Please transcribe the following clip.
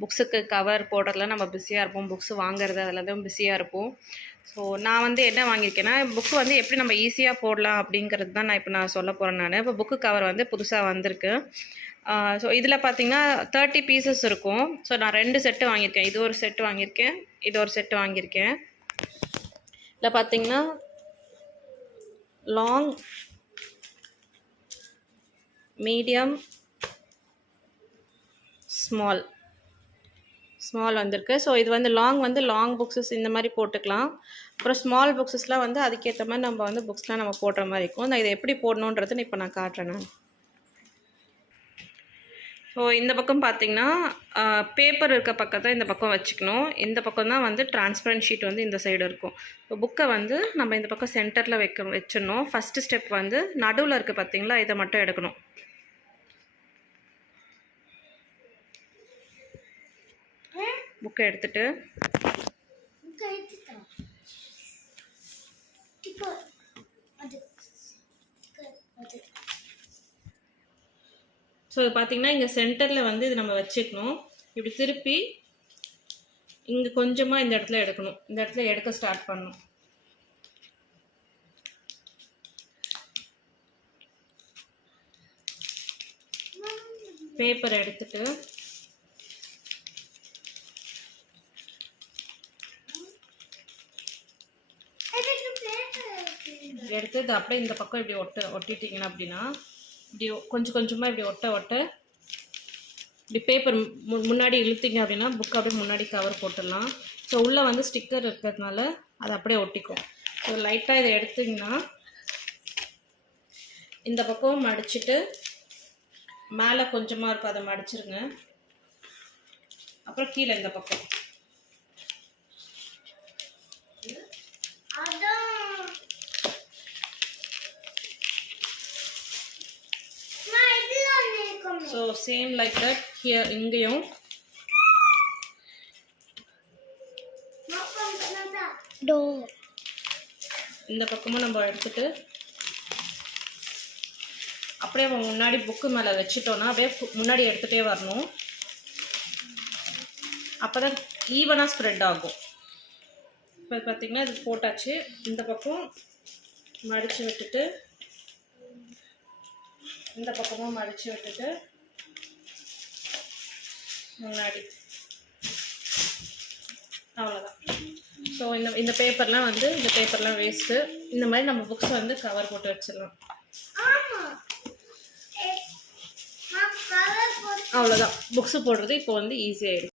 புக்ஸுக்கு cover போடுறதுல நம்ம பிஸியாக இருப்போம், புக்ஸ் வாங்குறது அதில் தான் பிஸியாக இருப்போம். ஸோ நான் வந்து என்ன வாங்கியிருக்கேன்னா, புக்கு வந்து எப்படி நம்ம ஈஸியாக போடலாம் அப்படிங்கிறது தான் நான் சொல்ல போகிறேன். நான் இப்போ புக்கு கவர் வந்து புதுசாக வந்திருக்கு. ஸோ இதில் பார்த்தீங்கன்னா 30 பீசஸ் இருக்கும். ஸோ நான் 2 செட்டு வாங்கியிருக்கேன். இது ஒரு செட்டு வாங்கியிருக்கேன், இது ஒரு செட்டு வாங்கியிருக்கேன். இதில் பார்த்தீங்கன்னா லாங், மீடியம், ஸ்மால் வந்திருக்கு. ஸோ இது வந்து லாங் புக்ஸஸ் இந்த மாதிரி போட்டுக்கலாம். அப்புறம் ஸ்மால் புக்ஸஸ்லாம் வந்து அதுக்கேற்ற மாதிரி நம்ம வந்து புக்ஸ்லாம் நம்ம போடுற மாதிரி இருக்கும். நான் இதை எப்படி போடணுன்றது இப்போ நான் காட்டுறேன். நான் ஸோ இந்த பக்கம் பார்த்திங்கன்னா பேப்பர் இருக்க பக்கத்தை இந்த பக்கம் வச்சுக்கணும். இந்த பக்கம் தான் வந்து டிரான்ஸ்பரண்ட் ஷீட் வந்து இந்த சைடு இருக்கும். ஸோ புக்கை வந்து நம்ம இந்த பக்கம் சென்டரில் வச்சிடணும். ஃபஸ்ட்டு ஸ்டெப் வந்து நடுவில் இருக்குது பார்த்திங்களா, இதை மட்டும் எடுக்கணும். புக்கை எடுத்துட்டு ஸோ இது பார்த்தீங்கன்னா இங்கே சென்டரில் வந்து இது நம்ம வச்சுக்கணும். இப்படி திருப்பி இங்கே கொஞ்சமாக இந்த இடத்துல எடுக்கணும். இந்த இடத்துல எடுக்க ஸ்டார்ட் பண்ணணும். பேப்பர் எடுத்துட்டு எடுத்து இது அப்படியே இந்த பக்கம் இப்படி ஒட்டிட்டிங்கன்னா அப்படின்னா இப்படி கொஞ்சமாக இப்படி ஒட்ட இப்படி பேப்பர் முன்னாடி இழுத்திங்க அப்படின்னா புக் அப்படியே முன்னாடி கவர் போட்டுடலாம். ஸோ உள்ளே வந்து ஸ்டிக்கர் இருக்கிறதுனால அது அப்படியே ஒட்டிக்கும். ஸோ லைட்டாக இதை எடுத்திங்கன்னா இந்த பக்கம் மடிச்சுட்டு மேலே கொஞ்சமாக இருக்கும், அதை மடிச்சிருங்க. அப்புறம் கீழே இந்த பக்கம் so same like that here. இங்கேயும் இந்த பக்கமும் நம்ம எடுத்துட்டு அப்படியே முன்னாடி புக்கு மேலே வச்சுட்டோன்னா அப்படியே முன்னாடி எடுத்துகிட்டே வரணும். அப்போ தான் ஈவனாக ஸ்ப்ரெட் ஆகும். இப்போ பார்த்திங்கன்னா இது போட்டாச்சு. இந்த பக்கம் மடித்து விட்டுட்டு இந்த பக்கமும் மடித்து விட்டுட்டு முன்னாடி அவ்வளோதான். ஸோ இந்த பேப்பர்லாம் வந்து இந்த பேப்பர்லாம் வேஸ்ட்டு. இந்த மாதிரி நம்ம புக்ஸ் வந்து கவர் போட்டு வச்சிடலாம். அவ்வளோதான், புக்ஸு போடுறது இப்போ வந்து ஈஸியாகிடும்.